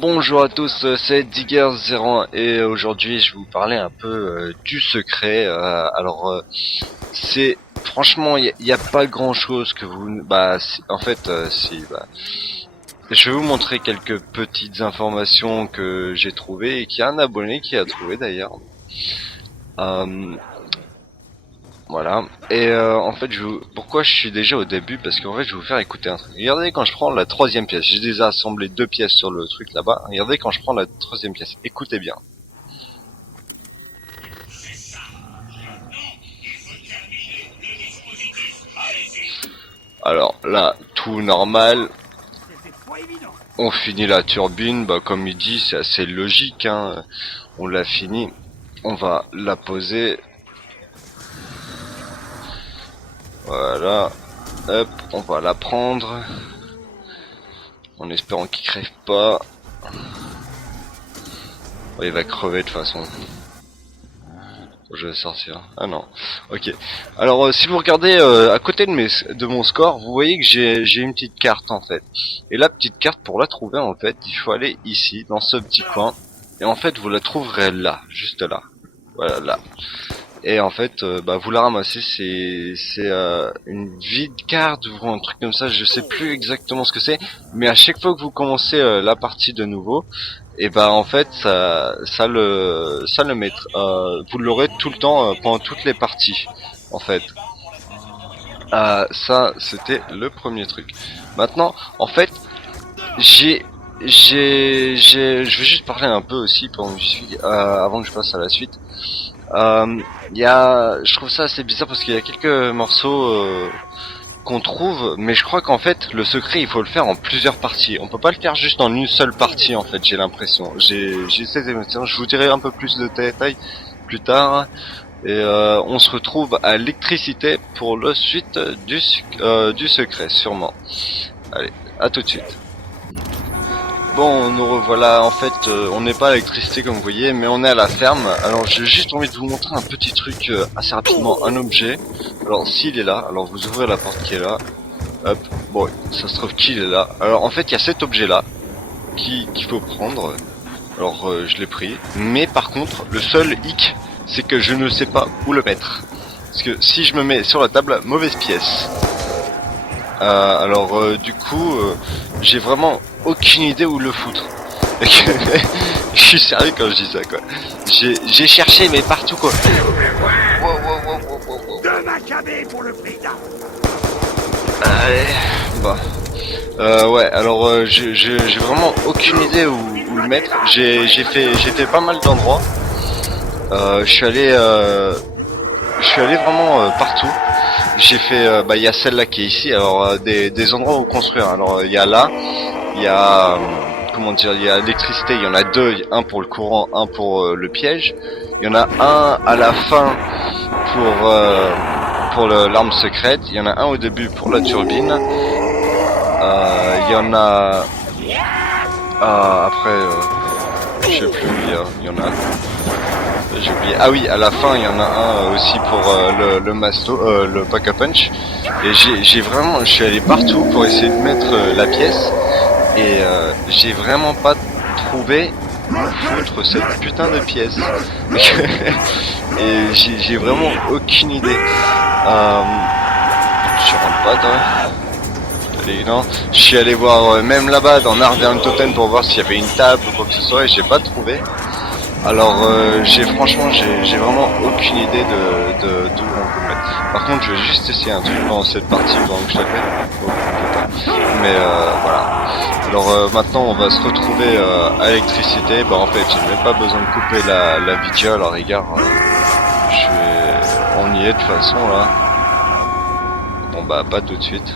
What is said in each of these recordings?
Bonjour à tous, c'est Digger01 et aujourd'hui je vais vous parler un peu du secret. C'est franchement il y a pas grand chose que vous en fait si je vais vous montrer quelques petites informations que j'ai trouvées et qu'il y a un abonné qui a trouvé d'ailleurs. Voilà. Et en fait, pourquoi je suis déjà au début? Parce qu'en fait, je vais vous faire écouter un truc. Regardez quand je prends la troisième pièce. J'ai déjà assemblé deux pièces sur le truc là-bas. Regardez quand je prends la troisième pièce. Écoutez bien. Alors là, tout normal. On finit la turbine. Comme il dit, c'est assez logique. Hein. On l'a fini. On va la poser. Voilà. Hop, on va la prendre. En espérant qu'il crève pas. Oh, il va crever de toute façon. Je vais sortir. Ah non. Ok. Alors si vous regardez à côté de mon score, vous voyez que j'ai une petite carte en fait. Et la petite carte, pour la trouver en fait, il faut aller ici, dans ce petit coin. Et en fait, vous la trouverez là, juste là. Voilà, là. Et en fait, vous la ramassez, c'est une vide carte ou un truc comme ça, je sais plus exactement ce que c'est, mais à chaque fois que vous commencez la partie de nouveau, et en fait ça le met, vous l'aurez tout le temps pendant toutes les parties, en fait. Ça c'était le premier truc. Maintenant, en fait, je vais juste parler un peu aussi pendant que je suis, avant que je passe à la suite. Je trouve ça assez bizarre parce qu'il y a quelques morceaux qu'on trouve, mais je crois qu'en fait le secret il faut le faire en plusieurs parties. On peut pas le faire juste en une seule partie en fait. J'ai l'impression. J'ai cette émotion. Je vous dirai un peu plus de détails plus tard. Et on se retrouve à l'électricité pour la suite du secret sûrement. Allez, à tout de suite. Bon, nous revoilà, en fait, on n'est pas à l'électricité comme vous voyez, mais on est à la ferme. Alors j'ai juste envie de vous montrer un petit truc assez rapidement, un objet. Alors s'il est là, alors vous ouvrez la porte qui est là. Hop, bon, ça se trouve qu'il est là. Alors en fait, il y a cet objet là qu'il faut prendre. Alors je l'ai pris. Mais par contre, le seul hic, c'est que je ne sais pas où le mettre. Parce que si je me mets sur la table, mauvaise pièce. Du coup, j'ai vraiment aucune idée où le foutre. Je suis sérieux quand je dis ça quoi. J'ai cherché mais partout quoi. Deux macabées pour le prix d'un. Allez, ouais. Alors j'ai vraiment aucune idée où le mettre. J'ai fait pas mal d'endroits. Je suis allé vraiment partout. J'ai fait, il y a celle-là qui est ici. Alors des endroits où construire. Alors il y a là, il y a comment dire, il y a l'électricité. Il y en a deux, un pour le courant, un pour le piège. Il y en a un à la fin pour l'arme secrète. Il y en a un au début pour la turbine. Il y en a après, je sais plus où il y en a. J'ai oublié. Ah oui, à la fin il y en a un aussi pour le masto, le pack-a-punch. Et je suis allé partout pour essayer de mettre la pièce et j'ai vraiment pas trouvé foutre cette putain de pièce. Et j'ai vraiment aucune idée. Je rentre pas dans. Non, je suis allé voir même là-bas dans Ardern Totem pour voir s'il y avait une table ou quoi que ce soit et j'ai pas trouvé. Alors franchement j'ai vraiment aucune idée de d'où on peut le mettre. Par contre je vais juste essayer un truc dans cette partie pendant que je la fais. Mais voilà. Alors maintenant on va se retrouver à l'électricité. En fait j'ai même pas besoin de couper la vidéo à la rigueur. On y est de toute façon là. Bon pas tout de suite.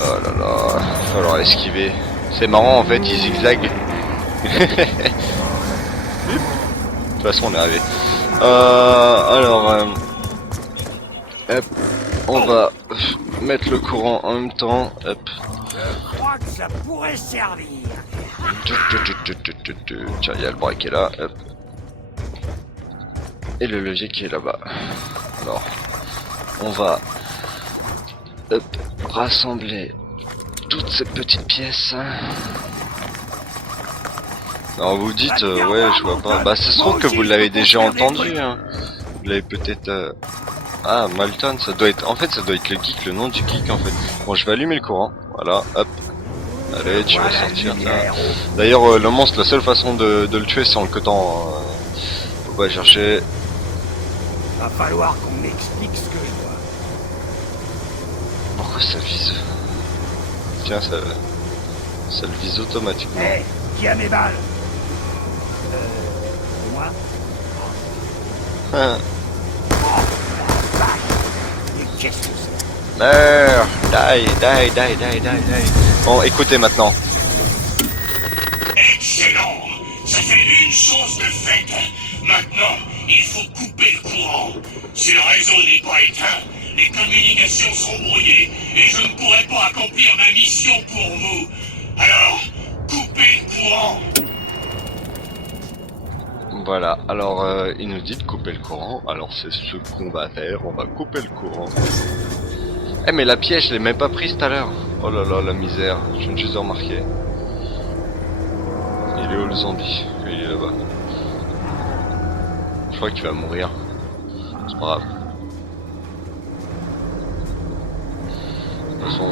Oh là là, il va falloir esquiver. C'est marrant en fait, il zigzague. De toute façon on est arrivé. Hop, on va mettre le courant en même temps. Hop. Je crois que ça pourrait servir. Tiens, il y a le bras qui est là. Hop. Et le levier qui est là-bas. Alors, on va rassembler toutes ces petites pièces. Alors vous dites, ouais, je vois pas. Bah, ça se trouve que vous l'avez déjà entendu, hein. Vous l'avez peut-être... Ah, Malton, ça doit être... En fait, ça doit être le geek, le nom du geek, en fait. Bon, je vais allumer le courant. Voilà, hop. Allez, tu vas sortir, là. D'ailleurs, le monstre, la seule façon de le tuer, c'est en le cutant. Faut pas chercher. Va falloir qu'on m'explique ce que je vois. Pourquoi ça vise? Tiens, ça le vise automatiquement. Hé, qui a mes balles? Moi? Hein. Mais qu'est-ce que c'est? Meurs! Die. Bon, écoutez maintenant. Excellent! Ça fait une chose de faite. Maintenant, il faut couper le courant. Si le réseau n'est pas éteint, les communications seront brouillées et je ne pourrai pas accomplir ma mission pour vous. Alors, coupez le courant. Voilà, alors il nous dit de couper le courant, alors c'est ce qu'on va faire, on va couper le courant. Eh mais la pièce, je l'ai même pas prise tout à l'heure. Oh là là, la misère, je viens juste de remarquer. Il est où le zombie? Il est là-bas. Je crois qu'il va mourir. C'est pas grave. De toute façon...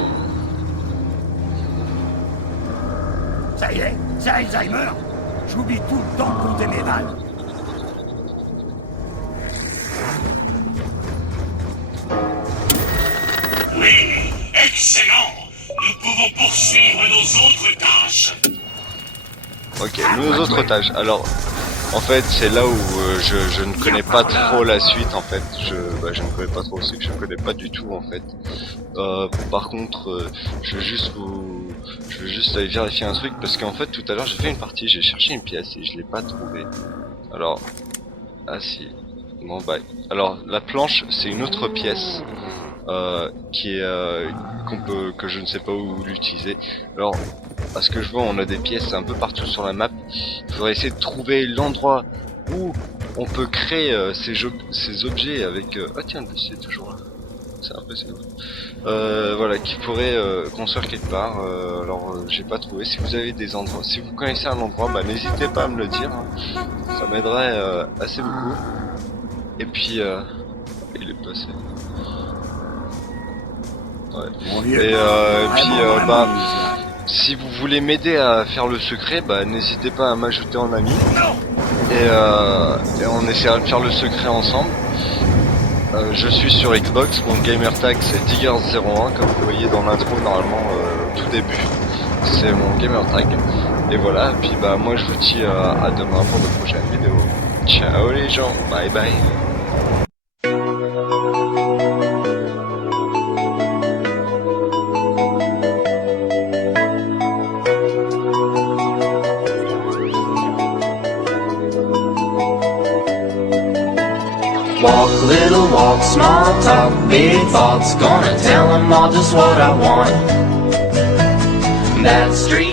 Ça y est, c'est Alzheimer. J'oublie tout le temps de compter mes balles. Oui, excellent. Nous pouvons poursuivre nos autres tâches. Ok, nos autres tâches. Alors, en fait, c'est là où je ne connais pas trop la suite, en fait. Je ne connais pas trop, c'est que je ne connais pas du tout, en fait. Par contre, je veux juste aller vérifier un truc, parce qu'en fait, tout à l'heure, j'ai fait une partie, j'ai cherché une pièce et je l'ai pas trouvée. Alors, ah si. Bon bah, alors la planche, c'est une autre pièce. Qui est que je ne sais pas où l'utiliser. Alors, à ce que je vois, on a des pièces un peu partout sur la map. Il faudrait essayer de trouver l'endroit où on peut créer ces objets avec... Ah tiens, c'est toujours là. C'est impressionnant. Voilà, qui pourrait construire quelque part. Alors, j'ai pas trouvé. Si vous avez des endroits, si vous connaissez un endroit, bah n'hésitez pas à me le dire. Hein. Ça m'aiderait assez beaucoup. Et puis, il est passé. Ouais. Et puis bah, si vous voulez m'aider à faire le secret, bah n'hésitez pas à m'ajouter en ami et on essaiera de faire le secret ensemble. Je suis sur Xbox, mon gamer tag c'est Tigers01 comme vous voyez dans l'intro normalement tout début. C'est mon gamer tag. Et voilà, et puis bah moi je vous dis à demain pour de prochaines vidéos. Ciao les gens, bye bye. Walk, little walk, small talk, big thoughts. Gonna tell them all just what I want. That street